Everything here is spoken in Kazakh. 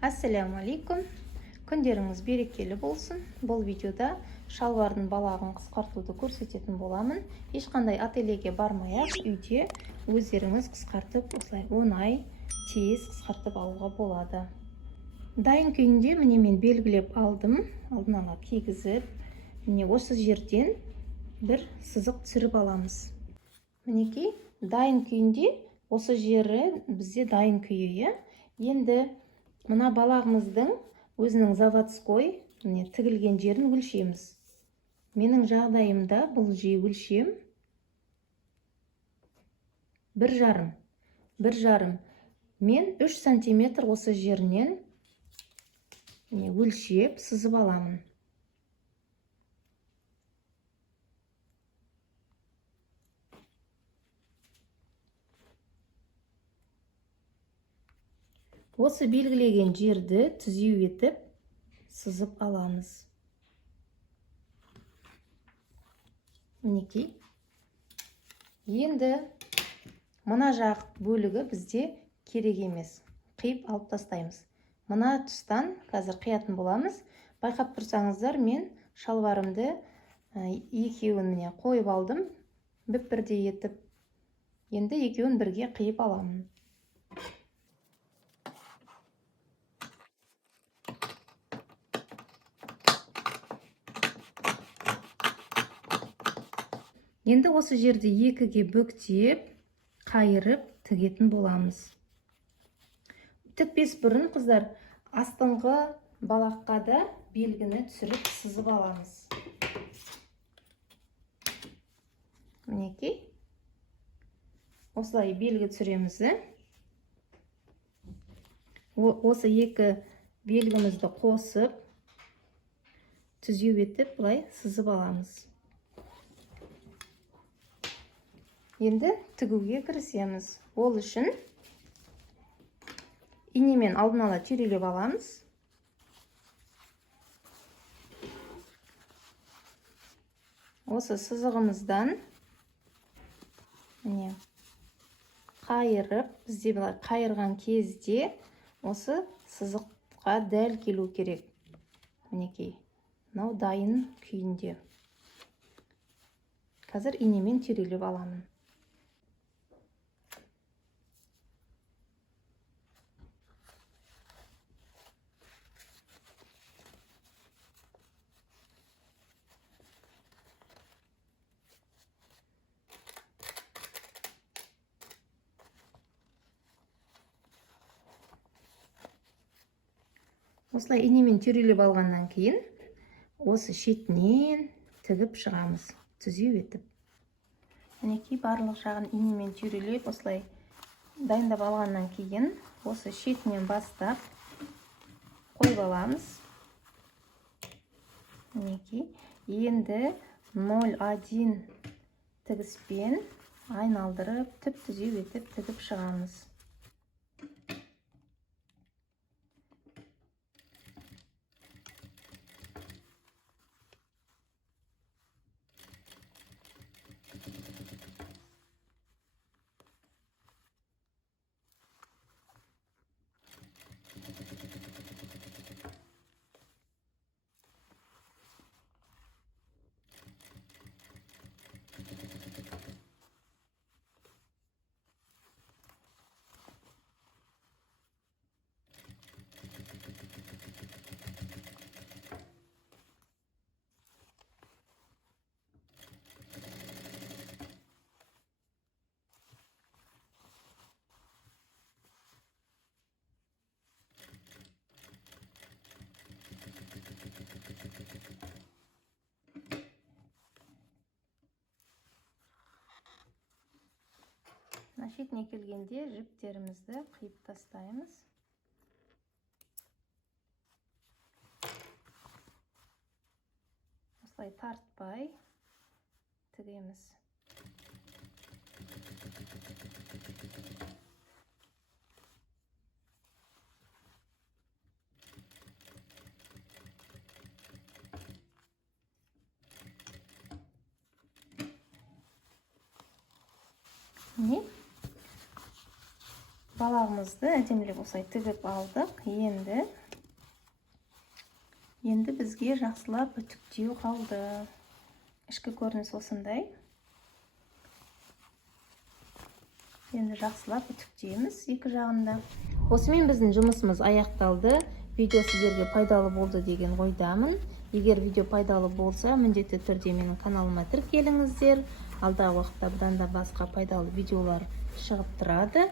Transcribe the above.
Ассаляму алейкум. Күндеріңіз берекелі болсын. Бұл видеода шалбардың балағын қысқартуды көрсететін боламын. Ешқандай ательеге бармай-ақ үйде өздеріңіз қысқартып, осылай оңай, тез қысқартып алуға болады. Дайын күйінде міне мен белгілеп алдым. Алдын ала кигізіп, міне осы жерден бір сызық түсіріп аламыз. Мінекей, дайын күйінде осы жері бізде дайын күйі. Енді мына балағымыздың өзінің заводской, тігілген жерін өлшеміз. Менің жағдайымда бұл өлшем 1,5. Мен 3 сантиметр осы жерінен өлшеп сызып аламын. Осы белгілеген жерді түзеу етіп сызып аламыз. Мінекей. Енді мына жақ бөлігі бізде керек емес. Қиып алып тастаймыз. Мына тұстан қазір қиятын боламыз. Байқап тұрсаңыздар, мен шалбарымды екеуін қойып алдым. Бір-бірдей етіп. Енді екеуін бірге қиып аламын. Енді осы жерді екіге бүктеп, қайырып тігетін боламыз. Тікпес бұрын, қыздар, астыңғы балаққа да белгіні түсіріп сызып аламыз. Мінекей. Осылай белгі түсіреміз. Осы екі белгімізді қосып, түзеу етіп, бұлай сызып аламыз. Енді тігуге кірісеміз. Ол үшін инемен алдын ала түйрелеп аламыз. Осы сызығымыздан қайырып, бізде былай қайырған кезде осы сызыққа дәл келу керек. Мінекей, мынау дайын күйінде. Қазір инемен түйрелеп аламын. Осылай инемен түйрелеп алғаннан кейін, осы шетінен тігіп шығамыз, түзеу етіп. Мінекей, барлық жағын инемен түйрелеп, осылай дайындап алғаннан кейін, осы шетінен бастап қойып аламыз. Мінекей, енді 0,1 тігіспен айналдырып, түзеу етіп тігіп шығамыз. Шетіне келгенде жіптерімізді қиып тастаймыз. Осылай тартпай тігеміз. балағымызды әдемілеп осылай тігіп алдық. Енді бізге жақсылап үтіктеу қалды. Ішкі көрініс осындай. Енді жақсылап үтіктейміз екі жағында. Осымен біздің жұмысымыз аяқталды. Видео сіздерге пайдалы болды деген ойдамын. Егер видео пайдалы болса, міндетті түрде менің каналыма тіркеліңіздер. Алдағы уақытта бұдан да басқа пайдалы видеолар шығып тұрады.